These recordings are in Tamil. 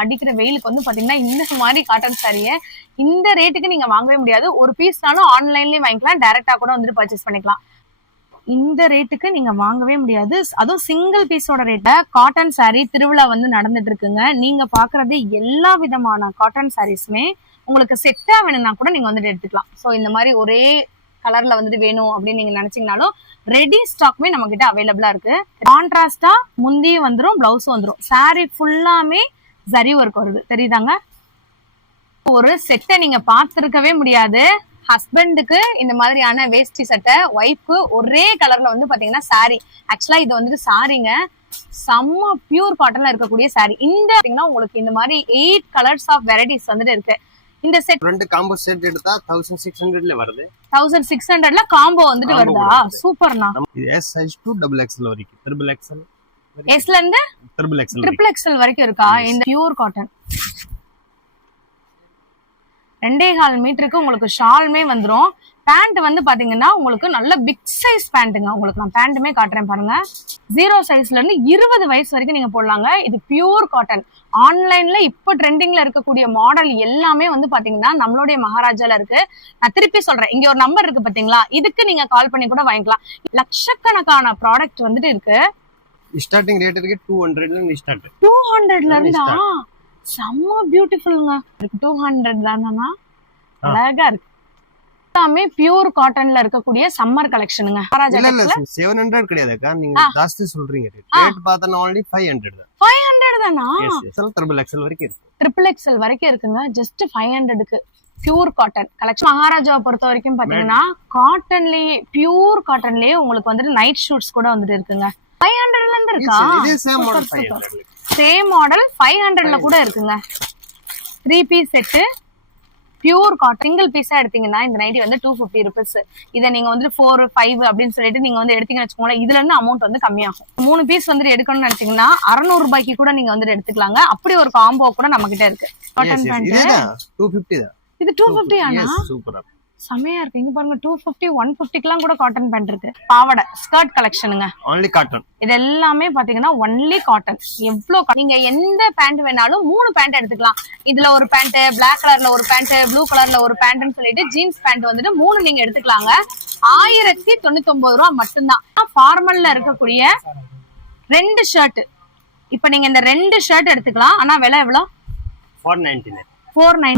அடிக்கிற வெயிலுக்கு வந்து பாத்தீங்கன்னா இந்த மாதிரி காட்டன் சாரியை இந்த ரேட்டுக்கு நீங்க வாங்கவே முடியாது. ஒரு பீஸ்னாலும் ஆன்லைன்லயே வாங்கிக்கலாம், டைரக்டா கூட வந்துட்டு பர்ச்சேஸ் பண்ணிக்கலாம். இந்த ரேட்டுக்கு நீங்க வாங்கவே முடியாது. அதுவும் சிங்கிள் பீஸோட ரேட்ட. காட்டன் சாரி திருவிழா வந்து நடந்துட்டு இருக்குங்க. நீங்க பாக்குறது எல்லா விதமான காட்டன் சாரீஸுமே உங்களுக்கு செட்டா வேணும்னா கூட நீங்க வந்துட்டு எடுத்துக்கலாம். ஸோ இந்த மாதிரி ஒரே கலர்ல வந்துட்டு வேணும் அப்படின்னு நீங்க நினைச்சீங்கனாலும் ரெடி ஸ்டாக்மே நம்ம கிட்ட அவைலபிளா இருக்கு. கான்ட்ராஸ்டா முந்தியும் வந்துடும், பிளவுஸும் வந்துடும். சாரி ஃபுல்லாமே ஜரி ஒர்க் வருது, தெரியுதாங்க? ஒரு செட்டை நீங்க பார்த்திருக்கவே முடியாது. ஹஸ்பண்டுக்கு இந்த மாதிரியான வேஷ்டி சட்டை, ஒய்ஃப்க்கு ஒரே கலர்ல வந்து பாத்தீங்கன்னா சாரி. ஆக்சுவலா இது வந்துட்டு சாரிங்க, செம்ம பியூர் காட்டன்ல இருக்கக்கூடிய சாரி. இந்த உங்களுக்கு இந்த மாதிரி 8 கலர்ஸ் ஆஃப் வெரைட்டிஸ் வந்துட்டு இருக்கு. இந்த செட் ரெண்டு காம்போ செட் எடுத்தா 1600ல வருது. 1600ல காம்போ வந்துட்டு வருதா? சூப்பர்ண்ணா. இது S size to double XL வரைக்கும், ட்ரிபிள் எக்ஸ்எல், எஸ்ல இருந்து ட்ரிபிள் எக்ஸ்எல் வரைக்கும் இருக்கா? இந்த பியூர் காட்டன் 2.25 மீட்டருக்கு உங்களுக்கு ஷால்மே வந்துடும். பேண்ட் வந்து பாத்தீங்கன்னா உங்களுக்கு நல்ல பிக் சைஸ் பேண்ட்டுங்க. உங்களுக்கு நான் பேண்ட்டுமே காட்டுறேன் பாருங்க. 0 சைஸ்ல இருந்து 20 வயசு வரைக்கும் நீங்க போடலாங்க. இது பியூர் காட்டன். ஆன்லைன்ல இப்ப ட்ரெண்டிங்ல இருக்கக்கூடிய மாடல் எல்லாமே வந்து பாத்தீங்கன்னா நம்மளுடைய மகாராஜால இருக்கு. நான் திருப்பி சொல்றேன், இங்க ஒரு நம்பர் இருக்கு பாத்தீங்களா, இதுக்கு நீங்க கால் பண்ணி கூட வாங்கிக்கலாம். லட்சக்கணக்கான ப்ராடக்ட் வந்துட்டு இருக்கு. ஸ்டார்டிங் ரேட் இருக்கு 200ல இருந்து ஸ்டார்ட். 200ல இருந்தா செம்ம பியூட்டிஃபுல்ங்க. 200 தானா? அழகா இருக்கு. எல்லாமே பியூர் காட்டன்ல இருக்கக்கூடிய சம்மர் கலெக்ஷனுங்க. இல்ல இல்ல 700 கிடையாதுக்கா, நீங்க ஜாஸ்தி சொல்றீங்க. ரேட் பார்த்தா only 500 தான். 500 தானா? எஸ் ட்ரிபிள் எக்ஸ்எல் வரைக்கும் இருக்கு. ட்ரிபிள் எக்ஸ்எல் வரைக்கும் இருக்குங்க. ஜஸ்ட் 500க்கு பியூர் காட்டன் கலெக்ஷன். மகாராஜாவை பொறுத்த வரைக்கும் பாத்தீங்கன்னா காட்டன்லயே பியூர் காட்டன்லயே உங்களுக்கு வந்துட்டு நைட் ஷூட்ஸ் கூட வந்துட்டு இருக்குங்க. 500ல இருந்து இருக்கா? இது சேம் மாடல் 500. சேம் மாடல் 500ல கூட இருக்குங்க. 3 piece set pure cotton. Single பீஸா எடுத்தீங்கன்னா இந்த நைட்டி வந்து 250 ருபீஸ். இதை நீங்க வந்து 4, 5 அப்படின்னு சொல்லிட்டு நீங்க வந்து எடுத்தீங்கன்னு வச்சுக்கோங்களேன், இதுல இருந்து அமௌண்ட் வந்து கம்மியாகும். 3 பீஸ் வந்து எடுக்கணும்னு நினைச்சீங்கன்னா 600 ரூபாய்க்கு கூட நீங்க வந்து எடுத்துக்கலாங்க. அப்படி ஒரு காம்போ கூட நம்ம கிட்ட இருக்கு. காட்டன் பேண்ட் 250 தான். இது 250 ஆனா சூப்பரா செமையா இருக்கு. இங்க பாருங்க 250, 150க்குலாம் கூட காட்டன் பேண்ட் இருக்கு. பாவாடை ஸ்கர்ட் கலெக்ஷனுங்க. only cotton. இது எல்லாமே பாத்தீங்கன்னா ஒன்லி காட்டன். எவ்வளவு நீங்க எந்த பேண்ட் வேணாலும் 3 பேண்ட் எடுத்துக்கலாம். இதுல ஒரு பேண்ட், பிளாக் கலர்ல ஒரு பேண்ட், ப்ளூ கலர்ல ஒரு பேண்ட்னு சொல்லிட்டு ஜீன்ஸ் பேண்ட் வந்துட்டு 3 நீங்க எடுத்துக்கலாங்க. 1099 ரூபா மட்டும்தான். ஃபார்மல்ல இருக்கக்கூடிய 2 ஷர்ட். இப்ப நீங்க இந்த 2 ஷர்ட் எடுத்துக்கலாம். ஆனா விலை எவ்வளவு? 499.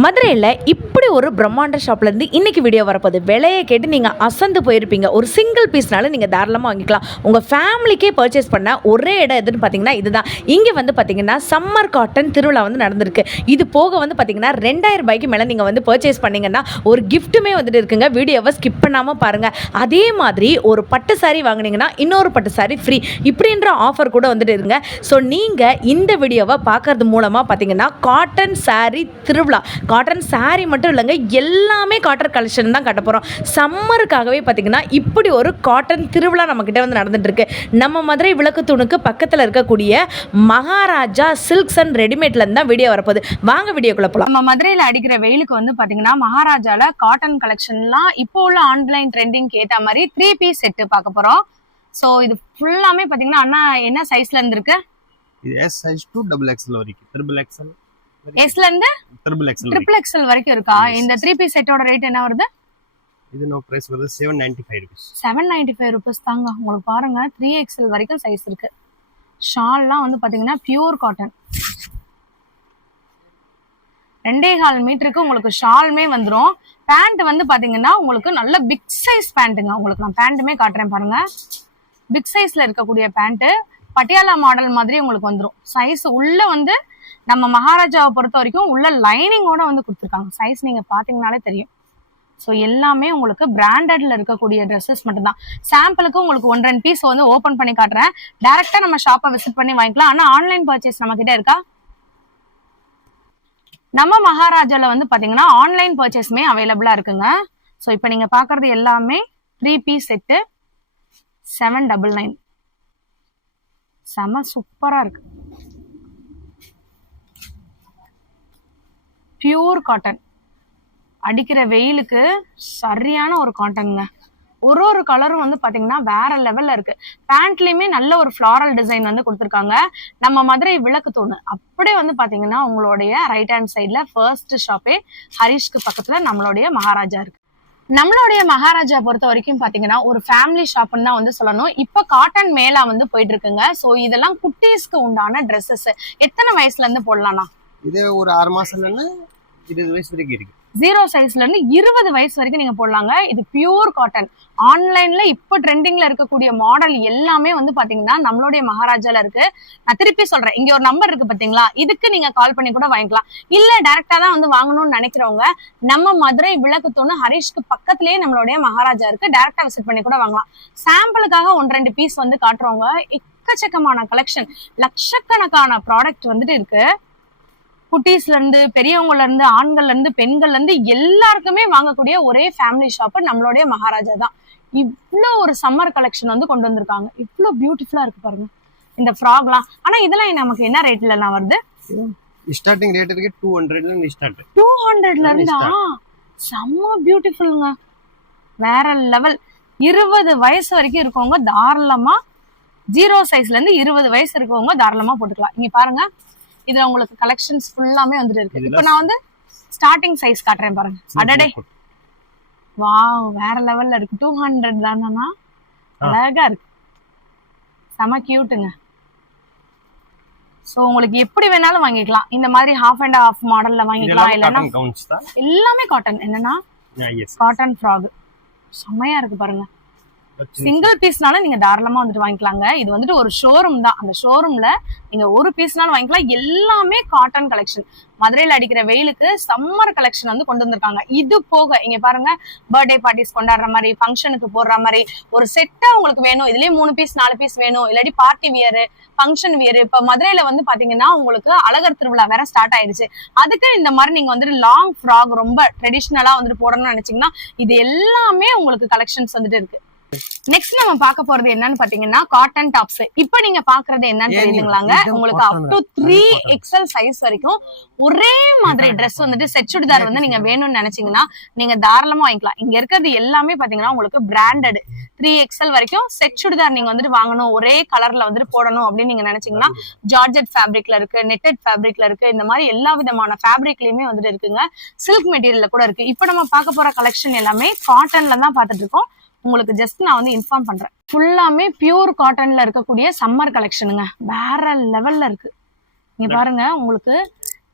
மதுரையில் இப்படி ஒரு பிரம்மாண்ட ஷாப்லேருந்து இன்றைக்கி வீடியோ வரப்போகுது. விலையை கேட்டு நீங்கள் அசந்து போயிருப்பீங்க. ஒரு சிங்கிள் பீஸ்னால நீங்கள் தாராளமாக வாங்கிக்கலாம். உங்கள் ஃபேமிலிக்கே பர்ச்சேஸ் பண்ண ஒரே இடம் எதுன்னு பார்த்தீங்கன்னா இதுதான். இங்கே வந்து பார்த்தீங்கன்னா சம்மர் காட்டன் திருவிழா வந்து நடந்திருக்கு. இது போக வந்து பார்த்தீங்கன்னா 2000 ரூபாய்க்கு மேலே நீங்கள் வந்து பர்ச்சேஸ் பண்ணிங்கன்னா ஒரு கிஃப்ட்டுமே வந்துட்டு இருக்குங்க. வீடியோவை ஸ்கிப் பண்ணாமல் பாருங்கள். அதே மாதிரி ஒரு பட்டு சாரி வாங்கினீங்கன்னா இன்னொரு பட்டு சாரி ஃப்ரீ இப்படின்ற ஆஃபர் கூட வந்துட்டு இருங்க. ஸோ நீங்கள் இந்த வீடியோவை பார்க்கறது மூலமாக பார்த்தீங்கன்னா காட்டன் சாரி திருவிழா, காட்டன் சாரி மட்டும் இல்லைங்க, எல்லாமே காட்டன் கலெக்ஷன் தான் கட்ட போகிறோம். சம்மருக்காகவே பார்த்தீங்கன்னா இப்படி ஒரு காட்டன் திருவிழா நம்மக்கிட்ட வந்து நடந்துட்டு இருக்கு. நம்ம மதுரை விளக்கு தூணுக்கு பக்கத்தில் இருக்கக்கூடிய மகாராஜா சில்க்ஸ் அண்ட் ரெடிமேட்லேருந்து தான் வீடியோ வரப்போகுது. வாங்க வீடியோக்குள்ள போகலாம். நம்ம மதுரையில் அடிக்கிற வெயிலுக்கு வந்து பார்த்தீங்கன்னா மகாராஜால காட்டன் கலெக்ஷன்லாம் இப்போ உள்ள ஆன்லைன் ட்ரெண்டிங் ஏற்ற மாதிரி 3 பீஸ் செட்டு பார்க்க போகிறோம். ஸோ இது ஃபுல்லாமே பார்த்தீங்கன்னா அண்ணா என்ன சைஸ்ல இருந்து இருக்கு? இது S size to double XL வரைக்கும், ட்ரிபிள் எக்ஸ்எல், எஸ்ல இருந்து ட்ரிபிள் எக்ஸ்எல் வரைக்கும் இருக்கா? இந்த 3 பீஸ் செட்டோட ரேட் என்ன வருது? இது நோ பிரைஸ் வருது 795 ரூபீஸ். 795 ரூபீஸ் தாங்க. உங்களுக்கு பாருங்க 3XL வரைக்கும் சைஸ் இருக்கு. ஷால்லாம் வந்து பாத்தீங்கன்னா பியூர் காட்டன். 2.25 மீட்டருக்கு உங்களுக்கு ஷால்மே வந்துடும். பேண்ட் வந்து பாத்தீங்கன்னா உங்களுக்கு நல்ல பிக் சைஸ் பேண்ட்டுங்க. உங்களுக்கு நான் பேண்ட்டுமே காட்டுறேன் பாருங்க. பிக் சைஸ்ல இருக்கக்கூடிய பேண்ட் பட்டியாலா மாடல் மாதிரி உங்களுக்கு வந்துடும். சைஸ் உள்ள வந்து நம்ம மகாராஜாவை பொறுத்த வரைக்கும் உள்ள லைனிங்கோட வந்து கொடுத்துருக்காங்க. சைஸ் நீங்க பாத்தீங்கன்னாலே தெரியும். ஸோ எல்லாமே உங்களுக்கு பிராண்டட்ல இருக்கக்கூடிய ட்ரெஸ்ஸஸ் மட்டும்தான். சாம்பிளுக்கு உங்களுக்கு 1-2 பீஸ் வந்து ஓப்பன் பண்ணி காட்டுறேன். டைரக்டா நம்ம ஷாப்பை விசிட் பண்ணி வாங்கிக்கலாம். ஆனா ஆன்லைன் பர்ச்சேஸ் நம்ம கிட்ட இருக்கா? நம்ம மகாராஜால வந்து பாத்தீங்கன்னா ஆன்லைன் பர்ச்சேஸ்மே அவைலபிளா இருக்குங்க. ஸோ இப்போ நீங்க பாக்குறது எல்லாமே 3 பீஸ் செட்டு 799. செம சூப்பரா இருக்கு. Pure cotton. அடிக்கிற வெயிலுக்கு சரியான ஒரு காட்டனுங்க. ஒரு கலரும் வந்து பாத்தீங்கன்னா வேற லெவல்ல இருக்கு. பேண்ட்லயுமே நல்ல ஒரு ஃபிளாரல் டிசைன் வந்து கொடுத்திருக்காங்க. நம்ம மதுரை விளக்கு தூணு அப்படியே வந்து பாத்தீங்கன்னா உங்களுடைய ரைட் ஹேண்ட் சைட்ல ஃபர்ஸ்ட் ஷாப்பே ஹரிஷ்க்கு பக்கத்துல நம்மளுடைய மகாராஜா இருக்கு. நம்மளுடைய மகாராஜா பொறுத்த வரைக்கும் பாத்தீங்கன்னா ஒரு ஃபேமிலி ஷாப்னு தான் வந்து சொல்லணும். இப்ப காட்டன் மேலா வந்து போயிட்டு இருக்குங்க. சோ இதெல்லாம் குட்டீஸ்க்கு உண்டான ட்ரெஸ்ஸஸ். எத்தனை வயசுல இருந்து போடலாம்னா? இது ஒரு 6 மாசம்ல இருந்து 20 வயசு வரைக்கும் இருக்கு. 0 சைஸ்ல இருந்து 20 வயசு வரைக்கும் நீங்க போடலாங்க. இது பியூர் காட்டன். ஆன்லைன்ல இப்ப ட்ரெண்டிங்ல இருக்கக்கூடிய மாடல் எல்லாமே வந்து பாத்தீங்கன்னா நம்மளுடைய மகாராஜால இருக்கு. நான் திருப்பி சொல்றேன், இங்க ஒரு நம்பர் இருக்கு பாத்தீங்களா, இதுக்கு நீங்க கால் பண்ணி கூட வாங்கிக்கலாம். இல்ல டைரக்டா தான் வந்து வாங்கணும்னு நினைக்கிறவங்க நம்ம மதுரை விளக்கு தூணு ஹரிஷ்க்கு பக்கத்திலேயே நம்மளுடைய மகாராஜா இருக்கு. டைரக்டா விசிட் பண்ணி கூட வாங்கலாம். சாம்பிளுக்காக 1-2 பீஸ் வந்து காட்டுறவங்க. எக்கச்சக்கமான கலெக்ஷன், லட்சக்கணக்கான ப்ராடக்ட் வந்துட்டு இருக்கு. குட்டீஸ்ல இருந்து பெரியவங்கல இருந்து ஆண்கள்ல இருந்து பெண்கள்ல இருந்து எல்லாருக்குமே வாங்கக்கூடிய ஒரே ஃபேமிலி ஷாப் நம்மளுடைய மகாராஜா தான். இவ்வளோ ஒரு சம்மர் கலெக்ஷன் வந்து கொண்டு வந்திருக்காங்க. இவ்வளோ பியூட்டிஃபுல்லா இருக்கு பாருங்க இந்த ஃப்ராக்லாம். ஆனா இதெல்லாம் நமக்கு என்ன ரேட்ல எல்லாம் வருது? ஸ்டார்டிங் ரேட் இருக்கு 200 ல இருந்து ஸ்டார்ட். 200ல இருந்தா செம்ம பியூட்டிஃபுல்ங்க, வேற லெவல். 20 வயசு வரைக்கும் இருக்கவங்க தாராளமா, 0 சைஸ்ல இருந்து 20 வயசு இருக்கவங்க தாராளமா போட்டுக்கலாம். இங்க பாருங்க, இதுல உங்களுக்கு கலெக்ஷன்ஸ் ஃபுல்லாமே வந்துட்டு இருக்கு. இப்போ நான் வந்து ஸ்டார்டிங் சைஸ் காட்டுறேன் பாருங்க. அடடே வாவ், வேற லெவல்ல இருக்கு. 200 தானா, அழகா இருக்கு, செம கியூட்டுங்க. சோ உங்களுக்கு எப்படி வேணாலும் வாங்கிக்கலாம். இந்த மாதிரி ஹாஃப் அண்ட் ஹாஃப் மாடல்ல வாங்கிக்கலாம். இல்லன்னா எல்லாமே காட்டன். என்னன்னா காட்டன் ஃப்ராக் செம்மையா இருக்கு பாருங்க. சிங்கிள் பீஸ்னால நீங்க தாராளமா வந்துட்டு வாங்கிக்கலாங்க. இது வந்துட்டு ஒரு ஷோரூம் தான். அந்த ஷோரூம்ல நீங்க ஒரு பீஸ்னாலும் வாங்கிக்கலாம். எல்லாமே காட்டன் கலெக்ஷன். மதுரையில அடிக்கிற வெயிலுக்கு சம்மர் கலெக்ஷன் வந்து கொண்டு வந்திருக்காங்க. இது போக இங்க பாருங்க, பர்த்டே பார்ட்டிஸ் கொண்டாடுற மாதிரி, ஃபங்க்ஷனுக்கு போடுற மாதிரி ஒரு செட்டா உங்களுக்கு வேணும். இதுலயே 3 பீஸ் 4 பீஸ் வேணும், இல்லாட்டி பார்ட்டி வியர், ஃபங்க்ஷன் வியர். இப்ப மதுரையில வந்து பாத்தீங்கன்னா உங்களுக்கு அழகர் திருவிழா வேற ஸ்டார்ட் ஆயிடுச்சு. அதுக்கு இந்த மாதிரி நீங்க வந்துட்டு லாங் ஃப்ராக் ரொம்ப ட்ரெடிஷ்னலா வந்துட்டு போடணும்னு நினைச்சீங்கன்னா இது எல்லாமே உங்களுக்கு கலெக்ஷன்ஸ் வந்துட்டு இருக்கு. நெக்ஸ்ட் நம்ம பார்க்க போறது என்னன்னு பாத்தீங்கன்னா காட்டன் டாப்ஸ். இப்போ நீங்க பாக்குறது என்னன்னு தெரியுதுங்களாங்க, உங்களுக்கு அப் டு 3XL சைஸ் வரைக்கும் ஒரே மாதிரி ட்ரெஸ் வந்துட்டு செட் சுடிதார் வந்து நீங்க வேணும்னு நினைச்சீங்கன்னா நீங்க தாராளமா வாங்கிக்கலாம். இங்க இருக்கிறது எல்லாமே பாத்தீங்கன்னா உங்களுக்கு பிராண்டட். 3XL வரைக்கும் செட் சுடிதார் நீங்க வந்துட்டு வாங்கணும், ஒரே கலர்ல வந்துட்டு போடணும் அப்படின்னு நீங்க நினைச்சீங்கன்னா ஜார்ஜெட் ஃபேப்ரிக்ல இருக்கு, நெட்டட் ஃபேப்ரிக்ல இருக்கு, இந்த மாதிரி எல்லா விதமான ஃபேப்ரிக்லயுமே வந்துட்டு இருக்குங்க. சில்க் மெட்டீரியல்ல கூட இருக்கு. இப்போ நம்ம பார்க்க போற கலெக்ஷன் எல்லாமே காட்டன்ல தான் பார்த்துட்டு இருக்கோம். உங்களுக்கு ஜஸ்ட் நான் வந்து இன்ஃபார்ம் பண்றேன். ஃபுல்லாமே பியூர் காட்டன்ல இருக்கக்கூடிய சம்மர் கலெக்ஷனுங்க, வேற லெவல்ல இருக்கு. இங்க பாருங்க, உங்களுக்கு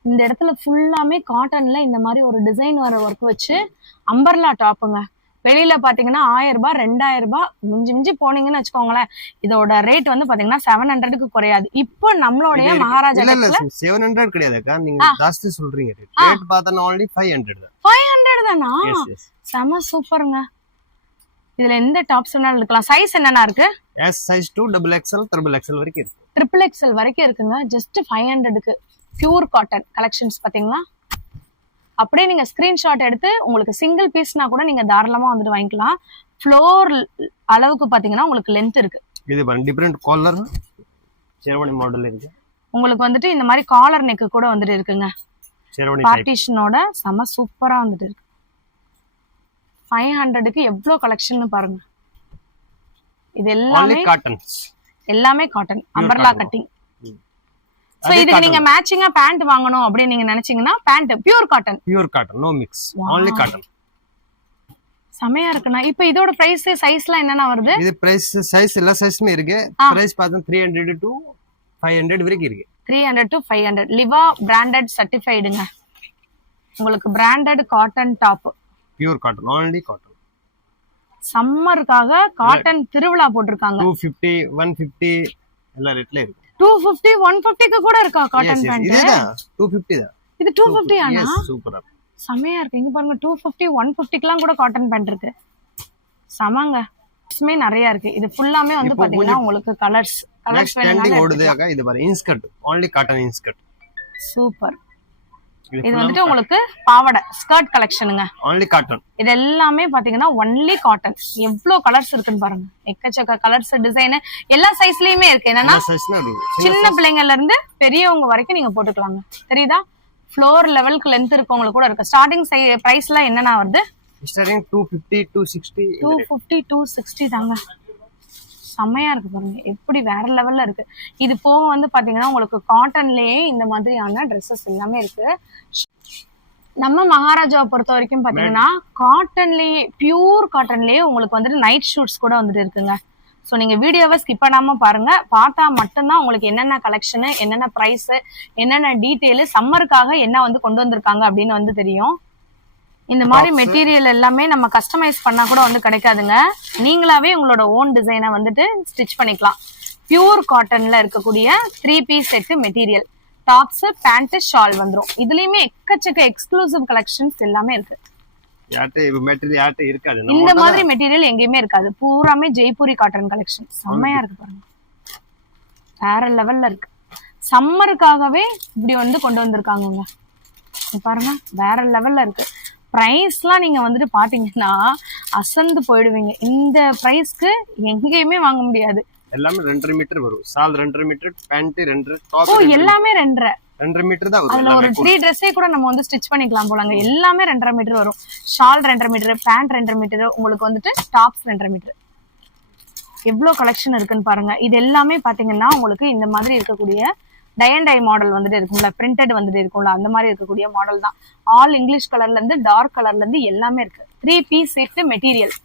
இந்த இடத்துல ஃபுல்லாமே காட்டன்ல இந்த மாதிரி ஒரு டிசைன் வர ஒர்க் வச்சு அம்பர்லா டாப்புங்க. வெளியில பாத்தீங்கன்னா 1000 ரூபாய் 2000 ரூபாய் மிஞ்சி மிஞ்சி போனீங்கன்னு வச்சுக்கோங்களேன். இதோட ரேட் வந்து பாத்தீங்கன்னா 700க்கு குறையாது. இப்போ நம்மளுடைய மகாராஜா 700 கிடையாதுக்கா, நீங்க ஜாஸ்தி சொல்றீங்க. ரேட் பார்த்தா only 500 தான். 500 தானா? செம சூப்பருங்க. இதுல எந்த டாப்ஸ் வேணாலும் இருக்கலாம். சைஸ் என்னன்னா இருக்கு? S size 2 XXL XXL வரைக்கும் இருக்கு. XXL வரைக்கும் இருக்குங்க. ஜஸ்ட் 500க்கு பியூர் காட்டன் கலெக்ஷன்ஸ் பாத்தீங்களா? அப்படியே நீங்க ஸ்கிரீன்ஷாட் எடுத்து உங்களுக்கு சிங்கிள் பீஸ்னா கூட நீங்க தாராளமா வந்துட்டு வாங்கிக்கலாம். ஃப்ளோர் அளவுக்கு பாத்தீங்கன்னா உங்களுக்கு லென்த் இருக்கு. இது பாருங்க, டிஃபரண்ட் காலர் ஷெர்வானி மாடல் இருக்கு. உங்களுக்கு வந்துட்டு இந்த மாதிரி காலர் நெக் கூட வந்துட்டு இருக்குங்க. ஷெர்வானி பார்ட்டிஷனோட செம சூப்பரா வந்துட்டு இருக்கு. 500க்கு எவ்வளவு கலெக்ஷன் பாருங்க. இது எல்லாமே காட்டன்ஸ், எல்லாமே காட்டன் அம்பர்லா கட்டிங். சோ இதுக்கு நீங்க மேட்சிங்கா பேண்ட் வாங்கணும் அப்படி நீங்க நினைச்சீங்கன்னா pant pure cotton no mix, only cotton. செமையா இருக்குண்ணா. இப்போ இதோட பிரைஸ் சைஸ்லாம் என்னன்னா வருது? இது பிரைஸ் சைஸ் எல்லா சைஸ்மே இருக்கு. பிரைஸ் பார்த்தா 300 to 500 வரைக்கும் இருக்கு. 300 to 500 லிவா பிராண்டட் சர்டிஃபைடுங்க. உங்களுக்கு branded cotton top, pure cotton, only cotton. சம்மருக்காக காட்டன் திருவிழா போட்டிருக்காங்க. 250 150 எல்லா ரேட்ல இருக்கு. 250 150க்கு கூட இருக்கா காட்டன் பேண்ட்? இதுதான் 250 தான். இது 250 ஆனா? சூப்பரா செமையா இருக்கு. இங்க பாருங்க, 250 150க்குலாம் கூட காட்டன் பேண்ட் இருக்கு. சமங்க நிறைய இருக்கு. இது ஃபுல்லாமே வந்து பாத்தீங்கன்னா உங்களுக்கு கலர்ஸ் வேணும்னா ஓடுதுங்க. இது பாருங்க, inskirt, only cotton inskirt. Super. இது வந்துட்டு உங்களுக்கு பாவாடை ஸ்கர்ட் கலெக்ஷனுங்க, only காட்டன். இது எல்லாமே பாத்தீங்கன்னா only காட்டன். எவ்வளவு கலர்ஸ் இருக்குன்னு பாருங்க, எக்கச்சக்க கலர்ஸ், டிசைன் எல்லா சைஸ்லயுமே இருக்கு. என்னன்னா சின்ன பிள்ளைங்கள்ல இருந்து பெரியவங்க வரைக்கும் நீங்க போட்டுக்கலாங்க. தெரியுதா? ஃப்ளோர் லெவலுக்கு லென்த் இருக்கவங்களுக்கு கூட இருக்கு. ஸ்டார்டிங் பிரைஸ்ல என்னன்னா வருது? ஸ்டார்டிங் 250 260 250 260 தாங்க. செம்மையா இருக்கு பாருங்க, எப்படி வேற லெவல்ல இருக்கு. இது போக வந்து பாத்தீங்கன்னா உங்களுக்கு காட்டன்லயே இந்த மாதிரியான ட்ரெஸ்ஸஸ் எல்லாமே இருக்கு. நம்ம மகாராஜாவை பொறுத்த வரைக்கும் பாத்தீங்கன்னா காட்டன்லயே, பியூர் காட்டன்லயே உங்களுக்கு வந்துட்டு நைட் ஷூட்ஸ் கூட வந்துட்டு இருக்குங்க. ஸோ நீங்க வீடியோவை ஸ்கிப் பண்ணாம பாருங்க, பார்த்தா மட்டும்தான் உங்களுக்கு என்னென்ன கலெக்ஷனு, என்னென்ன ப்ரைஸ், என்னென்ன டீட்டெயிலு, சம்மருக்காக என்ன வந்து கொண்டு வந்திருக்காங்க அப்படின்னு வந்து தெரியும். இந்த மாதிரி மெட்டீரியல் எல்லாமே நம்ம கஸ்டமைஸ் பண்ணா கூட வந்து கிடைக்காதுங்க. நீங்களாவே உங்களோட ஓன் டிசைனை வந்துட்டு ஸ்டிச் பண்ணிக்கலாம். பியூர் காட்டன்ல இருக்கக்கூடிய 3 piece set material, tops, pant, shawl வந்துரும். இதுலயுமே எக்கச்சக்க எக்ஸ்க்ளூசிவ் கலெக்ஷன்ஸ் எல்லாமே இருக்கு. இந்த மாதிரி மெட்டீரியல் எங்கேயுமே இருக்காது. பூராமே ஜெய்ப்பூரி காட்டன் கலெக்ஷன். செம்மையா இருக்கு பாருங்க, வேற லெவல்ல இருக்கு. சம்மருக்காகவே இப்படி வந்து கொண்டு வந்திருக்காங்க பாருங்க, வேற லெவல்ல இருக்கு. பிரைஸ்லாம் நீங்க வந்துட்டு பாத்தீங்கன்னா அசந்து போயிடுவீங்க. இந்த பிரைஸ்க்கு எங்கேயுமே வாங்க முடியாது. எல்லாமே 2.5 மீட்டர் வரும். சால் 2.5 மீட்டர், பேண்ட் 2.5, டாப் எல்லாமே 2.5 மீட்டர் தான் வரும். அதுல ஒரு 3 ட்ரெஸ்ஸே கூட நம்ம வந்து ஸ்டிச் பண்ணிக்கலாம் போலாங்க. எல்லாமே 2.5 மீட்டர் வரும். ஷால் 2.5 மீட்டர், பேண்ட் 2.5 மீட்டர், உங்களுக்கு வந்துட்டு டாப்ஸ் 2.5 மீட்டர். எவ்வளவு கலெக்ஷன் இருக்குன்னு பாருங்க. இது எல்லாமே பாத்தீங்கன்னா உங்களுக்கு இந்த மாதிரி இருக்கக்கூடிய டை அண்ட் டை மாடல் வந்துட்டு இருக்கும்ல, பிரிண்டட் வந்துட்டு இருக்கும்ல, அந்த மாதிரி இருக்கக்கூடிய மாடல் தான். ஆல் இங்கிலீஷ் கலர்ல இருந்து டார்க் கலர்ல இருந்து எல்லாமே இருக்கு. 3 பீஸ் செட் மெட்டீரியல்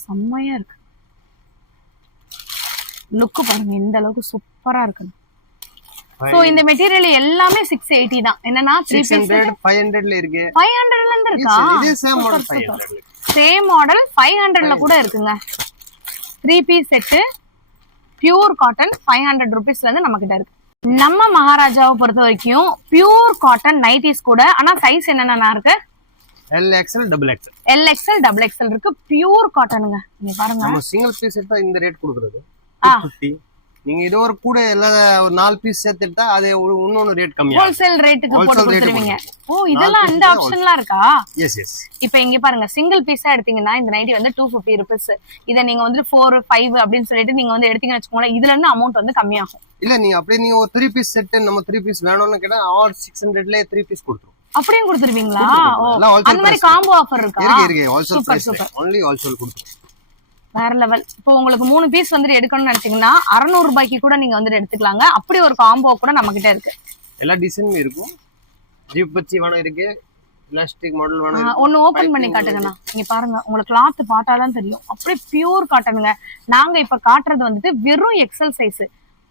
செம்மையா இருக்கு. லுக் பாருங்க எந்த அளவுக்கு சூப்பரா இருக்கு. சோ இந்த மெட்டீரியல் எல்லாமே 680 தான். என்னன்னா 600 500ல இருக்கு. 500ல இருந்து இருக்கா? இதே சேம் மாடல் 500ல. சேம் மாடல் 500ல கூட இருக்குங்க. 3 பீஸ் செட் பியூர் காட்டன் 500 ரூபீஸ்ல இருந்து நம்ம கிட்ட இருக்கு. நம்ம மகாராஜாவை பொறுத்த வரைக்கும் பியூர் காட்டன் நைட்டிஸ் கூட, ஆனா சைஸ் என்னென்ன இருக்கு? LXL double XL. LXL double XL இருக்கு. பியூர் காட்டனுங்க. நீங்க பாருங்க, நம்ம சிங்கிள் பீஸ் எடுத்தா இந்த ரேட் கொடுக்குறது 250. நீங்க இது ஒரு கூட எல்லா ஒரு 4 பீஸ் சேர்த்து எடுத்தா அது இன்னொரு ரேட் கம்மியா ஹோல்சேல் ரேட்டுக்கு போட்டு கொடுத்துருவீங்க. ஓ, இதெல்லாம் இந்த ஆப்ஷன்லாம் இருக்கா? Yes yes. இப்போ இங்க பாருங்க, சிங்கிள் பீஸா எடுத்தீங்கன்னா இந்த நைட்டி வந்து 250 ரூபீஸ். இதை நீங்க வந்து 4 5 அப்படின்னு சொல்லிட்டு நீங்க வந்து எடுத்தீங்கன்னு வச்சுக்கோங்களேன், இதுல இருந்து அமௌண்ட் வந்து கம்மியாகும். இல்ல நீங்க அப்படியே நீங்க ஒரு 3 பீஸ் செட், நம்ம 3 பீஸ் வேணும்னு கேட்டா ஆல் 600ல 3 பீஸ் கொடுத்துரும். அப்படியே கொடுத்துருவீங்களா? அந்த மாதிரி காம்போ ஆஃபர் இருக்கா? இருக்கு ஹோல்சேல் பிரைஸ். only ஹோல்சேல் கொடுத்துரும். வேற லெவல். இப்போ உங்களுக்கு 3 பீஸ் வந்துட்டு எடுக்கணும்னு நினைச்சீங்கன்னா 600 ரூபாய்க்கு கூட நீங்க வந்துட்டு எடுத்துக்கலாங்க. அப்படி ஒரு காம்போ கூட நம்ம கிட்ட இருக்கு. எல்லா டிசைனும் இருக்கும். ஜிப் வச்சு வேணும் இருக்கு, எலாஸ்டிக் மாடல் வேணும். ஒன்னு ஓபன் பண்ணி காட்டுங்கண்ணா. நீங்க பாருங்க, உங்களுக்கு கிளாத் பார்த்தாதான் தெரியும். அப்படியே பியூர் காட்டனுங்க. நாங்க இப்ப காட்டுறது வந்துட்டு வெறும் எக்ஸல் சைஸ்.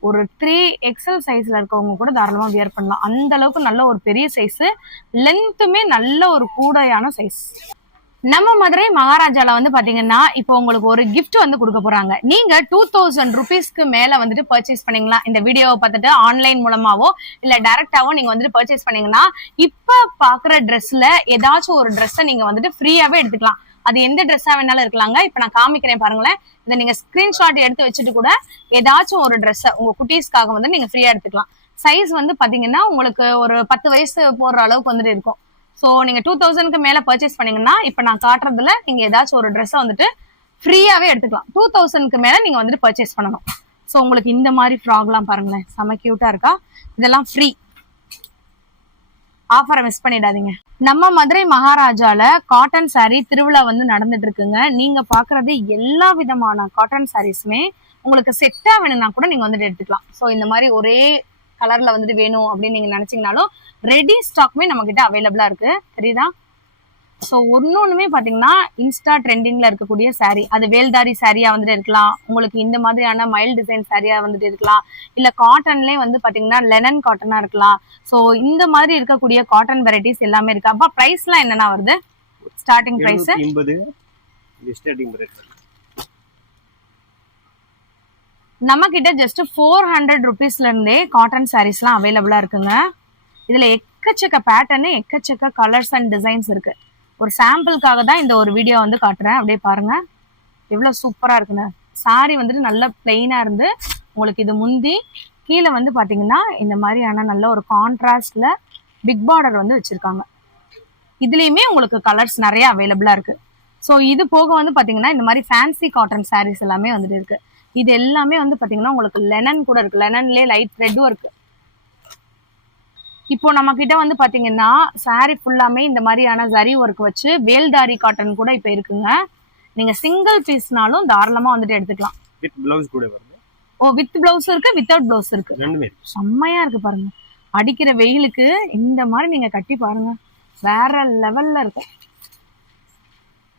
ஒரு 3XL சைஸ்ல இருக்கவங்க கூட தாராளமா வியர் பண்ணலாம். அந்த அளவுக்கு நல்ல ஒரு பெரிய சைஸ், லென்த்துமே நல்ல ஒரு கூடையான சைஸ். நம்ம மதுரை மகாராஜால வந்து பாத்தீங்கன்னா இப்போ உங்களுக்கு ஒரு கிஃப்ட் வந்து கொடுக்க போறாங்க. நீங்க 2000 ரூபீஸ்க்கு மேல வந்துட்டு பர்ச்சேஸ் பண்ணீங்களா, இந்த வீடியோவை பார்த்துட்டு ஆன்லைன் மூலமாவோ இல்ல டைரக்டாவோ நீங்க வந்துட்டு பர்ச்சேஸ் பண்ணீங்கன்னா, இப்ப பாக்குற ட்ரெஸ்ல ஏதாச்சும் ஒரு ட்ரெஸ்ஸை நீங்க வந்துட்டு ஃப்ரீயாவே எடுத்துக்கலாம். அது எந்த ட்ரெஸ்ஸா வேணாலும் இருக்கலாங்க. இப்ப நான் காமிக்கிறேன் பாருங்களேன். இதை நீங்க ஸ்கிரீன்ஷாட் எடுத்து வச்சுட்டு கூட ஏதாச்சும் ஒரு ட்ரெஸ்ஸை உங்க குட்டீஸ்க்காக வந்து நீங்க ஃப்ரீயா எடுத்துக்கலாம். சைஸ் வந்து பாத்தீங்கன்னா உங்களுக்கு ஒரு 10 வயசு போடுற அளவுக்கு வந்துட்டு இருக்கும். ஸோ நீங்க 2000க்கு மேல பர்ச்சேஸ் பண்ணீங்கன்னா இப்ப நான் காட்டுறதுல நீங்க ஏதாச்சும் ஒரு ட்ரெஸ்ஸை வந்துட்டு ஃப்ரீயாவே எடுத்துக்கலாம். 2000க்கு மேல நீங்க வந்துட்டு பர்ச்சேஸ் பண்ணணும். ஸோ உங்களுக்கு இந்த மாதிரி ஃப்ராக்லாம் பாருங்களேன், செம கியூட்டா இருக்கா. இதெல்லாம் ஃப்ரீ. ஆஃபரை மிஸ் பண்ணிடாதீங்க. நம்ம மதுரை மகாராஜால காட்டன் சாரீ திருவிழா வந்து நடந்துட்டு இருக்குங்க. நீங்க பாக்குறது எல்லா விதமான காட்டன் சாரீஸுமே உங்களுக்கு செட்டா வேணும்னா கூட நீங்க வந்துட்டு எடுத்துக்கலாம். ஸோ இந்த மாதிரி ஒரே கலர்ல வந்துட்டு வேணும் அப்படின்னு நீங்க நினைச்சீங்கனாலும் ரெடி ஸ்டாக்மே நம்ம கிட்ட அவைலபிளா இருக்கு. தெரியுதா? ஸோ ஒன்னொன்னுமே பாத்தீங்கன்னா இன்ஸ்டா ட்ரெண்டிங்ல இருக்கக்கூடிய சாரீ, அது வேல்தாரி சாரியா வந்துட்டு இருக்கலாம், உங்களுக்கு இந்த மாதிரியான மைல்ட் டிசைன் சாரியா வந்துட்டு இருக்கலாம், இல்ல காட்டன்லேயே வந்து பாத்தீங்கன்னா லெனன் காட்டனா இருக்கலாம். ஸோ இந்த மாதிரி இருக்கக்கூடிய காட்டன் வெரைட்டிஸ் எல்லாமே இருக்கு. அப்ப பிரைஸ்லாம் என்னன்னா வருது? Starting price 80 starting price. நம்ம கிட்ட ஜஸ்ட் 400 ரூபீஸ்ல இருந்தே காட்டன் சாரீஸ்லாம் அவைலபிளா இருக்குங்க. இதுல எக்கச்சக்க பேட்டர்னு, எக்கச்சக்க கலர்ஸ் அண்ட் டிசைன்ஸ் இருக்கு. ஒரு சாம்பிளுக்காக தான் இந்த ஒரு வீடியோ வந்து காட்டுறேன். அப்படியே பாருங்க எவ்வளவு சூப்பரா இருக்குன்னு. சாரி வந்துட்டு நல்ல பிளெயினா இருந்து உங்களுக்கு இது முந்தி, கீழே வந்து பாத்தீங்கன்னா இந்த மாதிரியான நல்ல ஒரு கான்ட்ராஸ்ட்ல பிக் பார்டர் வந்து வச்சிருக்காங்க. இதுலயுமே உங்களுக்கு கலர்ஸ் நிறைய அவைலபிளா இருக்கு. ஸோ இது போக வந்து பாத்தீங்கன்னா இந்த மாதிரி ஃபேன்சி காட்டன் சாரீஸ் எல்லாமே வந்துட்டு இருக்கு. இது எல்லாமே வந்து பாத்தீங்கன்னா உங்களுக்கு லெனன் கூட இருக்கு. லெனன்லயே லைட் ரெட்டும் இருக்கு. இப்போ நம்ம கிட்ட வந்து பாத்தீங்கன்னா சாரி ஃபுல்லாமே இந்த மாதிரியான ஜரி ஒர்க் வச்சு வேல்தாரி காட்டன் கூட இப்ப இருக்குங்க. நீங்க சிங்கிள் பீஸ்னாலும் தாராளமா வந்துட்டு எடுத்துக்கலாம். வித் ப்ளவுஸ் கூட வருது. ஓ, வித் பிளவுஸ் இருக்கு, வித்தவுட் பிளவுஸ் இருக்கு. ரெண்டுமே இருக்கு. செம்மையா இருக்கு பாருங்க. அடிக்கிற வெயிலுக்கு இந்த மாதிரி நீங்க கட்டி பாருங்க, வேற லெவல்ல இருக்கும்.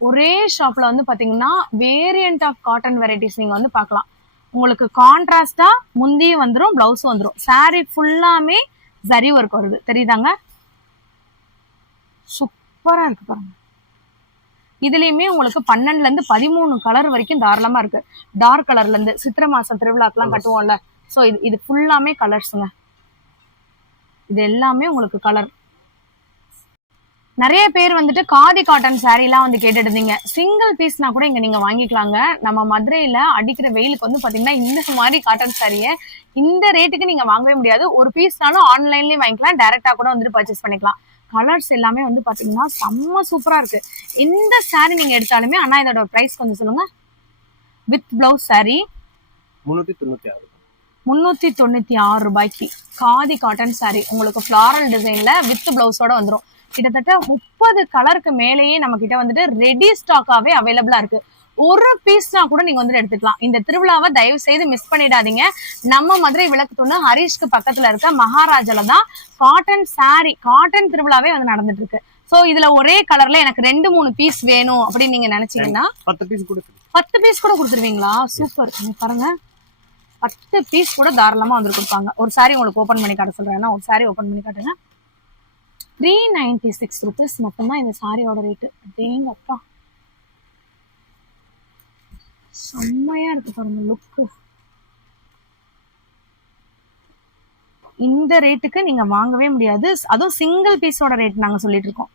ஒரே ஷாப்ல வந்து பாத்தீங்கன்னா வேரியன்ட் ஆஃப் காட்டன் வெரைட்டிஸ் நீங்க வந்து பார்க்கலாம். உங்களுக்கு கான்ட்ராஸ்டா முந்தியும் வந்துடும், பிளவுஸும் வந்துடும். சாரி ஃபுல்லாமே ஜரி ஒர்க் வருது, தெரியுதாங்க? சூப்பரா இருக்கு பாருங்க. இதுலயுமே உங்களுக்கு 12ல இருந்து 13 கலர் வரைக்கும் தாராளமா இருக்கு. டார்க் கலர்ல இருந்து சித்திரை மாசம் திருவிழாக்கெல்லாம் கட்டுவோம்ல, சோ இது ஃபுல்லாமே கலர்ஸுங்க. இது எல்லாமே உங்களுக்கு கலர். நிறைய பேர் வந்துட்டு காதி காட்டன் சாரி எல்லாம் வந்து கேட்டுட்டு இருந்தீங்க. சிங்கிள் பீஸ்னா கூட இங்க நீங்க வாங்கிக்கலாங்க. நம்ம மதுரையில அடிக்கிற வெயிலுக்கு வந்து பாத்தீங்கன்னா இந்த மாதிரி காட்டன் சாரியை இந்த ரேட்டுக்கு நீங்க வாங்கவே முடியாது. ஒரு பீஸ்னாலும் ஆன்லைன்லயும் வாங்கிக்கலாம், டைரக்டா கூட வந்துட்டு பர்ச்சேஸ் பண்ணிக்கலாம். கலர்ஸ் எல்லாமே வந்து பாத்தீங்கன்னா செம்ம சூப்பரா இருக்கு. எந்த சாரி நீங்க எடுத்தாலுமே ஆனா இதோட பிரைஸ் கொஞ்சம் சொல்லுங்க. வித் பிளவுஸ் சாரி 396 ரூபாய்க்கு காதி காட்டன் சாரி உங்களுக்கு ஃபிளாரல் டிசைன்ல வித் பிளவுஸோட வந்துடும். கிட்டத்தட்ட 30 கலருக்கு மேலேயே நம்ம கிட்ட வந்துட்டு ரெடி ஸ்டாக்காவே அவைலபிளா இருக்கு. ஒரு பீஸ்னா கூட நீங்க வந்துட்டு எடுத்துக்கலாம். இந்த திருவிழாவை தயவு செய்து மிஸ் பண்ணிடாதீங்க. நம்ம மதுரை விளக்கு தூணு ஹரிஷ்க்கு பக்கத்துல இருக்க மகாராஜால தான் காட்டன் சாரி காட்டன் திருவிழாவே வந்து நடந்துட்டு இருக்கு. சோ இதுல ஒரே கலர்ல எனக்கு 2-3 பீஸ் வேணும் அப்படின்னு நீங்க நினைச்சீங்கன்னா 10 பீஸ் கூட கொடுத்துருவீங்களா? சூப்பர். பாருங்க, 10 பீஸ் கூட தாராளமா வந்து கொடுப்பாங்க. ஒரு சாரி உங்களுக்கு ஓபன் பண்ணி காட்ட சொல்றேன். ஒரு சாரி ஓபன் பண்ணி காட்டுங்க. 396 rupees மட்டும்தான் இந்த சாரியோட ரேட்டு. அதேங்க அப்பா, செம்மையா இருக்கு பாருங்க லுக்கு. இந்த ரேட்டுக்கு நீங்க வாங்கவே முடியாது. அதுவும் சிங்கிள் பீஸோட ரேட் நாங்க சொல்லிட்டு இருக்கோம்.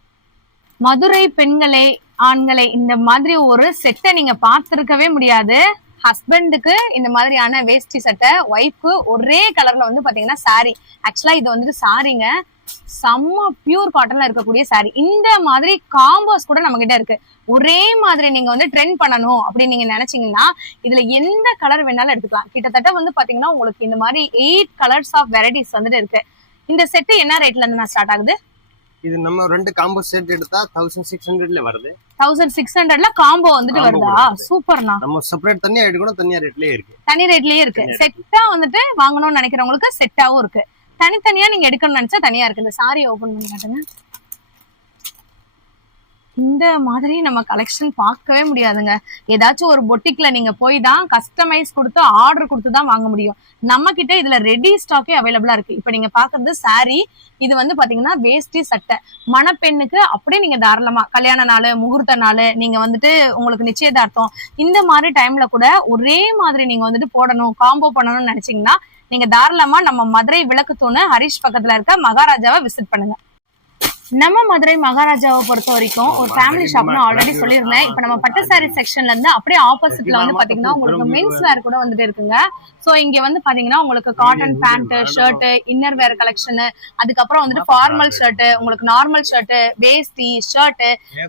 மதுரை பெண்களே ஆண்களை இந்த மாதிரி ஒரு செட்டை நீங்க பார்த்திருக்கவே முடியாது. ஹஸ்பண்டுக்கு இந்த மாதிரியான வேஷ்டி சட்டை, ஒய்ஃப்க்கு ஒரே கலர்ல வந்து பாத்தீங்கன்னா சாரி. ஆக்சுவலா இது வந்துட்டு சாரிங்க, செம்ம பியூர் காட்டன்ல இருக்கக்கூடிய சாரி. இந்த மாதிரி காம்போஸ் கூட நம்ம கிட்ட இருக்கு. ஒரே மாதிரி நீங்க வந்து ட்ரெண்ட் பண்ணணும் அப்படின்னு நீங்க நினைச்சீங்கன்னா இதுல எந்த கலர் வேணாலும் எடுத்துக்கலாம். கிட்டத்தட்ட வந்து பாத்தீங்கன்னா உங்களுக்கு இந்த மாதிரி 8 கலர்ஸ் ஆஃப் வெரைட்டிஸ் வந்துட்டு இருக்கு. இந்த செட் என்ன ரேட்ல இருந்து ஸ்டார்ட் ஆகுது? இது நம்ம ரெண்டு காம்போ செட் எடுத்தா 1600ல வருது. 1600ல காம்போ வந்துட்டு வருதா? சூப்பர்ண்ணா. நம்ம செப்பரேட் தனியா எடுக்கணும், தனியா ரேட்லயே இருக்கு. தனி ரேட்லயே இருக்கு. செட்டா வந்துட்டு வாங்கணும்னு நினைக்கிறவங்களுக்கு செட்டாவும் இருக்கு. தனித்தனியா நீங்க எடுக்கணும்னு நினைச்சா தனியா இருக்கு. இந்த சாரி ஓபன் பண்ணி காட்டுங்க. இந்த மாதிரி நம்ம கலெக்ஷன் பார்க்கவே முடியாதுங்க. ஏதாச்சும் ஒரு பொட்டிக்ல நீங்க போய் தான் கஸ்டமைஸ் கொடுத்து ஆர்டர் கொடுத்து தான் வாங்க முடியும். நம்ம கிட்ட இதுல ரெடி ஸ்டாக்கே அவைலபிளா இருக்கு. இப்ப நீங்க பாக்குறது சாரி, இது வந்து பாத்தீங்கன்னா வேஷ்டி சட்டை. மணப்பெண்ணுக்கு அப்படியே நீங்க தாராளமா கல்யாண நாள், முகூர்த்த நாள், நீங்க வந்துட்டு உங்களுக்கு நிச்சயதார்த்தம் இந்த மாதிரி டைம்ல கூட ஒரே மாதிரி நீங்க வந்துட்டு போடணும், காம்போ பண்ணணும்னு நினைச்சீங்கன்னா நீங்க தாராளமா நம்ம மதுரை விளக்கு தூணு ஹரிஷ் பக்கத்துல இருக்க மகாராஜாவை விசிட் பண்ணுங்க. நம்ம மதுரை மகாராஜாவை பொறுத்த வரைக்கும் ஒரு ஃபேமிலி ஷாப்னு ஆல்ரெடி சொல்லியிருந்தேன். இப்ப நம்ம பட்டு சாரி செக்ஷன்ல இருந்து அப்படியே ஆப்போசிட்ல வந்து பாத்தீங்கன்னா உங்களுக்கு மென்ஸ் வேர் கூட வந்துட்டு இருக்குங்க. சோ இங்க வந்து பாத்தீங்கன்னா உங்களுக்கு cotton pant, shirt, inner wear collection, அதுக்கப்புறம் வந்துட்டு ஃபார்மல் ஷர்ட், உங்களுக்கு நார்மல் ஷர்ட், வேஷ்டி, ஷர்ட்,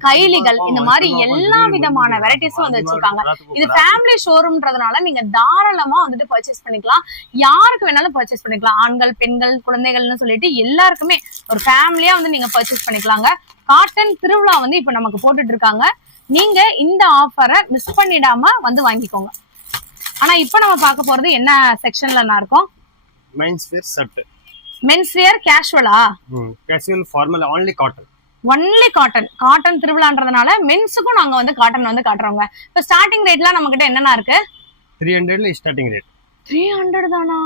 கைலிகள், இந்த மாதிரி எல்லா விதமான வெரைட்டிஸும் வந்து வச்சிருக்காங்க. இது ஃபேமிலி ஷோரூம்ன்றதுனால நீங்க தாராளமா வந்துட்டு பர்ச்சேஸ் பண்ணிக்கலாம். யாருக்கு வேணாலும் பர்ச்சேஸ் பண்ணிக்கலாம். ஆண்கள், பெண்கள், குழந்தைகள்னு சொல்லிட்டு எல்லாருக்குமே ஒரு ஃபேமிலியா வந்து நீங்க பர்ச்சேஸ் பண்ணிக்கலாங்க. காட்டன் திருவிழா வந்து இப்ப நமக்கு போட்டுட்டு இருக்காங்க. நீங்க இந்த ஆஃபரை மிஸ் பண்ணிடாம வந்து வாங்கிக்கோங்க. ஆனா இப்ப நம்ம பார்க்க போறது என்ன செக்ஷன்ல நான் இருக்கோம்? Men's wear shirt. Men's wear கேஷுவலா? கேஷுவல், ஃபார்மல், only காட்டன். Only cotton. காட்டன் திருவிழான்றதுனால மென்ஸுக்கும் நாங்க வந்து காட்டன் வந்து காட்டுறோங்க. இப்ப ஸ்டார்டிங் ரேட்லாம் நம்ம கிட்ட என்னன்னா இருக்கு? 300ல ஸ்டார்டிங் ரேட். 300 தானா?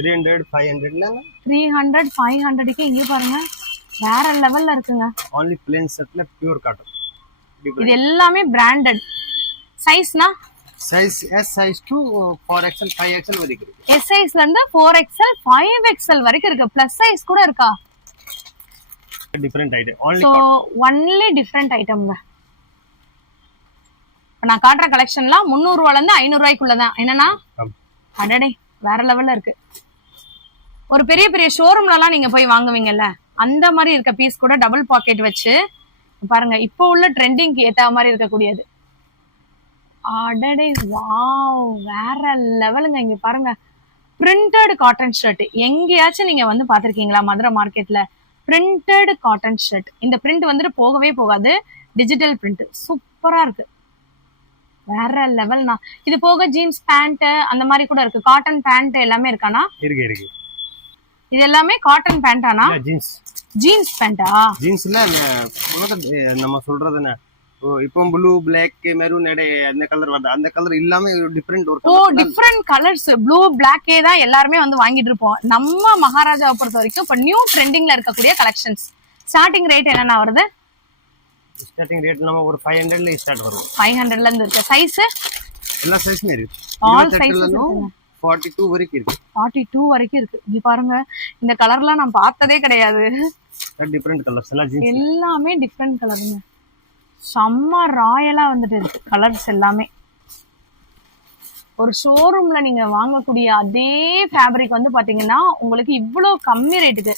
300, 500ல 300, 500க்கு இங்க பாருங்க, வேற லெவல்ல இருக்குங்க. only plain ஷர்ட்ல பியூர் காட்டன். இது எல்லாமே பிராண்டட். சைஸ்னா size S size to 4XL 5XL வரைக்கும் இருக்கு. S sizeல இருந்து 4XL 5XL வரைக்கும் இருக்கு. பிளஸ் சைஸ் கூட இருக்கா? Different item. only so cotton. only different itemங்க. நான் காட்டுற கலெக்ஷன்லாம் 300 ரூபாயில இருந்து 500 ரூபாய்க்குள்ள தான். என்னன்னா அடடே வேற லெவல்ல இருக்கு. ஒரு பெரிய பெரிய ஷோரூம்லலாம் நீங்க போய் வாங்குவீங்கல்ல, அந்த மாதிரி இருக்க பீஸ் கூட டபுள் பாக்கெட் வச்சு பாருங்க. இப்போ உள்ள ட்ரெண்டிங்க்கு ஏத்த மாதிரி இருக்கக்கூடியது. அடடே வாவ், வேற லெவலுங்க. இங்க பாருங்க, பிரிண்டட் காட்டன் ஷர்ட் எங்கேயாச்சும் நீங்க வந்து பாத்திருக்கீங்களா? மதுரை மார்க்கெட்ல பிரிண்டட் காட்டன் ஷர்ட். இந்த பிரிண்ட் வந்துட்டு போகவே போகாது. டிஜிட்டல் பிரிண்ட் சூப்பரா இருக்கு, வேற லெவல்னா. இது போக ஜீன்ஸ் பேண்ட் அந்த மாதிரி கூட இருக்கு. காட்டன் பேண்ட் எல்லாமே இருக்கானா? இருக்கு. இது எல்லாமே காட்டன் பேண்டானா? ஜீன்ஸ் பேண்டா? ஜீன்ஸ்ல நம்ம சொல்றது என்ன, இப்போ ப்ளூ பிளாக் மெரூன் அந்த கலர் வருது, அந்த கலர் இல்லாம டிஃபரெண்ட் ஒரு டிஃபரெண்ட் கலர்ஸ். ப்ளூ பிளாக்கே தான் எல்லாருமே வந்து வாங்கிட்டு இருப்போம். நம்ம மகாராஜாவை பொறுத்த வரைக்கும் இப்ப நியூ ட்ரெண்டிங்ல இருக்கக்கூடிய கலெக்ஷன்ஸ். ஸ்டார்டிங் ரேட் என்னன்னா வருது? ஸ்டார்டிங் ரேட் நம்ம ஒரு 500 ல ஸ்டார்ட் வரும். 500 ல இருந்து இருக்கு. சைஸ் எல்லா சைஸ்மே இருக்கு. ஆல் சைஸஸ் 42 வரைக்கும் இருக்கு. 42 வரைக்கும் இருக்கு. இங்க பாருங்க, இந்த கலர்லாம் நான் பார்த்ததே கிடையாது. டிஃபரெண்ட் கலர்ஸ் எல்லாம் ஜீன்ஸ் எல்லாமே டிஃபரெண்ட் கலருங்க. செம்ம ராயலா வந்துட்டு இருக்கு கலர்ஸ் எல்லாமே. ஒரு ஷோரூம்ல நீங்க வாங்கக்கூடிய அதே ஃபேப்ரிக் வந்து பாத்தீங்கன்னா உங்களுக்கு இவ்வளவு கம்மி ரேட்டுக்கு.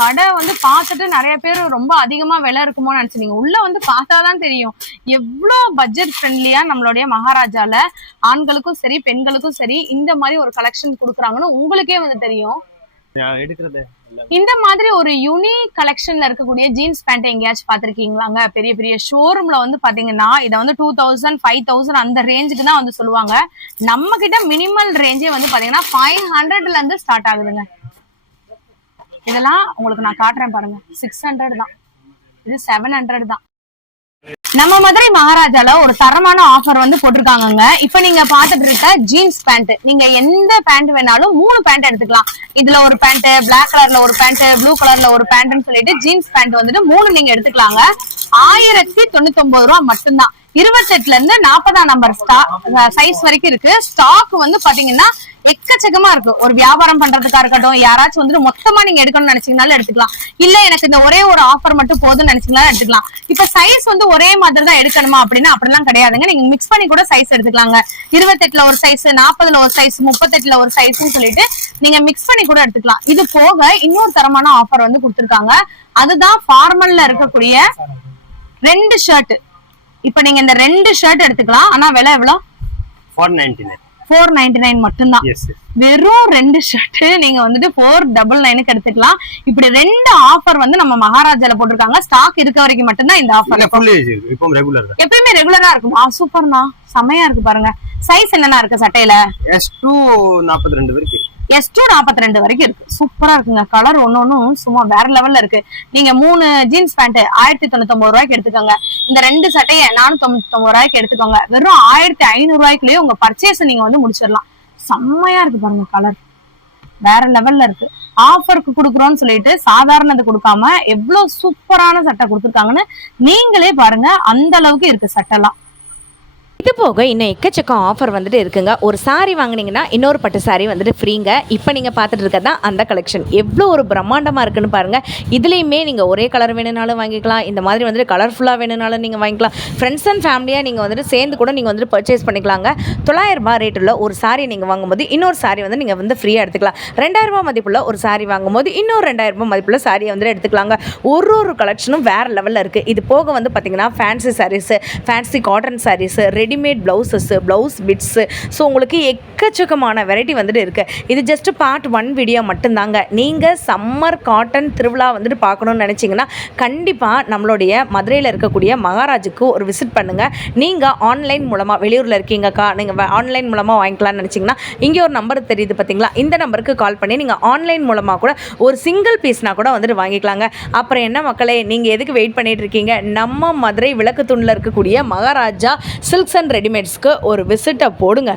கடை வந்து பார்த்துட்டு நிறைய பேர் ரொம்ப அதிகமா விலை இருக்குமோ நினைச்சீங்க. உள்ள வந்து பார்த்தாதான் தெரியும் எவ்வளவு பட்ஜெட் ஃப்ரெண்ட்லியா நம்மளுடைய மகாராஜால ஆண்களுக்கும் சரி பெண்களுக்கும் சரி இந்த மாதிரி ஒரு கலெக்ஷன் கொடுக்குறாங்கன்னு உங்களுக்கே வந்து தெரியும். இந்த மாதிரி ஒரு யூனிக் கலெக்ஷன்ல இருக்கக்கூடிய ஜீன்ஸ் பேண்ட் எங்கேயாச்சும் பாத்திருக்கீங்களாங்க? பெரிய பெரிய ஷோரூம்ல வந்து பாத்தீங்கன்னா இதை வந்து 2000 5000 அந்த ரேஞ்சுக்கு தான் வந்து சொல்லுவாங்க. நம்ம கிட்ட மினிமல் ரேஞ்சே வந்து பாத்தீங்கன்னா 500ல இருந்து ஸ்டார்ட் ஆகுதுங்க. இதெல்லாம் உங்களுக்கு நான் காட்டுறேன் பாருங்க. 600 தான், இது 700 தான். நம்ம மதுரை மகாராஜால ஒரு தரமான ஆஃபர் வந்து போட்டிருக்காங்க. இப்ப நீங்க பாத்துட்டு இருக்க ஜீன்ஸ் பேண்ட், நீங்க எந்த பேண்ட் வேணாலும் 3 பேண்ட் எடுத்துக்கலாம். இதுல ஒரு பேண்ட், பிளாக் கலர்ல ஒரு பேண்ட், ப்ளூ கலர்ல ஒரு பேண்ட்னு சொல்லிட்டு ஜீன்ஸ் பேண்ட் வந்துட்டு 3 நீங்க எடுத்துக்கலாங்க. 1099 ரூபா மட்டும்தான். 28ல இருந்து 40ஆம் நம்பர் சைஸ் வரைக்கும் இருக்கு. ஸ்டாக் வந்து பாத்தீங்கன்னா எக்கச்சக்கமா இருக்கு. ஒரு வியாபாரம் பண்றதுக்கா இருக்கட்டும், யாராச்சும் வந்துட்டு மொத்தமா நீங்க எடுக்கணும்னு நினைச்சீங்கனாலும் எடுத்துக்கலாம். இல்ல எனக்கு இந்த ஒரே ஒரு ஆஃபர் மட்டும் போதும்னு நினைச்சீங்கனாலும் எடுத்துக்கலாம். இப்ப சைஸ் வந்து ஒரே மாதிரி தான் எடுக்கணுமா அப்படின்னா அப்படிலாம் கிடையாதுங்க. நீங்க மிக்ஸ் பண்ணி கூட சைஸ் எடுத்துக்கலாங்க. 28ல ஒரு சைஸ், 40ல ஒரு சைஸ், 38ல ஒரு சைஸ்ன்னு சொல்லிட்டு நீங்க மிக்ஸ் பண்ணி கூட எடுத்துக்கலாம். இது போக இன்னொரு தரமான ஆஃபர் வந்து கொடுத்துருக்காங்க. அதுதான் ஃபார்மல்ல இருக்கக்கூடிய 2 ஷர்ட். இப்ப நீங்க இந்த 2 ஷர்ட் எடுத்துக்கலாம். ஆனா விலை எவ்வளவு? 499 மட்டும்தான். வெறும் 2 ஷர்ட் நீங்க வந்துட்டு 499க்கு எடுத்துக்கலாம். இப்படி 2 ஆஃபர் வந்து நம்ம மகாராஜால போட்டிருக்காங்க. ஸ்டாக் இருக்க வரைக்கும் மட்டும்தான் இந்த ஆஃபர். எப்பயுமே ரெகுலரா இருக்குமா? சூப்பர்னா, செமையா இருக்கு பாருங்க. சைஸ் என்னன்னா இருக்கு சட்டையில? S2 42 வரைக்கும். S2 42 வரைக்கும் இருக்கு. சூப்பரா இருக்குங்க. கலர் ஒன்னொன்னும் சும்மா வேற லெவல்ல இருக்கு. நீங்க 3 ஜீன்ஸ் பேண்ட் 1099 ரூபாய்க்கு எடுத்துக்கோங்க. இந்த 2 சட்டையை 499 ரூபாய்க்கு எடுத்துக்கோங்க. வெறும் 1500 ரூபாய்க்குள்ளேயே உங்க பர்ச்சேஸ் நீங்க வந்து முடிச்சிடலாம். செம்மையா இருக்கு பாருங்க, கலர் வேற லெவல்ல இருக்கு. ஆஃபருக்கு கொடுக்குறோம்னு சொல்லிட்டு சாதாரணது கொடுக்காம எவ்வளவு சூப்பரான சட்டை கொடுத்துருக்காங்கன்னு நீங்களே பாருங்க. அந்த அளவுக்கு இருக்கு சட்டைலாம். இது போக இன்னும் எக்கச்சக்கம் ஆஃபர் வந்துட்டு இருக்குங்க. ஒரு சாரீ வாங்கினீங்கன்னா இன்னொரு பட்டு சாரீ வந்துட்டு ஃப்ரீங்க. இப்போ நீங்கள் பார்த்துட்டு இருக்கிறது தான் அந்த கலெக்ஷன். எவ்வளோ ஒரு பிரம்மாண்டமாக இருக்குன்னு பாருங்கள். இதுலேயுமே நீங்கள் ஒரே கலர் வேணுனாலும் வாங்கிக்கலாம். இந்த மாதிரி வந்துட்டு கலர்ஃபுல்லாக வேணுனாலும் நீங்கள் வாங்கிக்கலாம். ஃப்ரெண்ட்ஸ் அண்ட் ஃபேமிலியாக நீங்கள் வந்துட்டு சேர்ந்து கூட நீங்கள் வந்துட்டு பர்ச்சேஸ் பண்ணிக்கலாங்க. 900 ரூபாய் ரேட்டுள்ள ஒரு சாரீ நீங்கள் வாங்கும்போது இன்னொரு சாரீ வந்து நீங்கள் வந்து ஃப்ரீயாக எடுத்துக்கலாம். 2000 ரூபாய் மதிப்புள்ள ஒரு சாரீ வாங்கும்போது இன்னொரு 2000 ரூபாய் மதிப்புள்ள சாரியை வந்துட்டு எடுத்துக்கலாங்க. ஒரு கலெக்ஷனும் வேறு லெவலில் இருக்குது. இது போக வந்து பார்த்திங்கன்னா fancy sarees, fancy cotton sarees, readymade blouses, blouse bits, so உங்களுக்கு எக்கச்சக்கமான வெரைட்டி வந்துட்டு இருக்குது. இது ஜஸ்ட் பார்ட் 1 வீடியோ மட்டும்தாங்க. நீங்கள் சம்மர் காட்டன் திருவிழா வந்துட்டு பார்க்கணுன்னு நினச்சிங்கன்னா கண்டிப்பாக நம்மளுடைய மதுரையில் இருக்கக்கூடிய மகாராஜுக்கு ஒரு விசிட் பண்ணுங்கள். நீங்கள் ஆன்லைன் மூலமாக வெளியூரில் இருக்கீங்கக்கா, நீங்கள் ஆன்லைன் மூலமாக வாங்கிக்கலாம்னு நினச்சிங்கன்னா இங்கே ஒரு நம்பர் தெரியுது பார்த்தீங்களா, இந்த நம்பருக்கு கால் பண்ணி நீங்கள் ஆன்லைன் மூலமாக கூட ஒரு சிங்கிள் பீஸ்னால் கூட வந்துட்டு வாங்கிக்கலாங்க. அப்புறம் என்ன மக்களே, நீங்கள் எதுக்கு வெயிட் பண்ணிகிட்டு இருக்கீங்க? நம்ம மதுரை விளக்கு தூணில் இருக்கக்கூடிய மகாராஜா சில்க்ஸ் அண்ட் ரெடிமேட்ஸ்க்கு ஒரு விசிட்டை போடுங்க.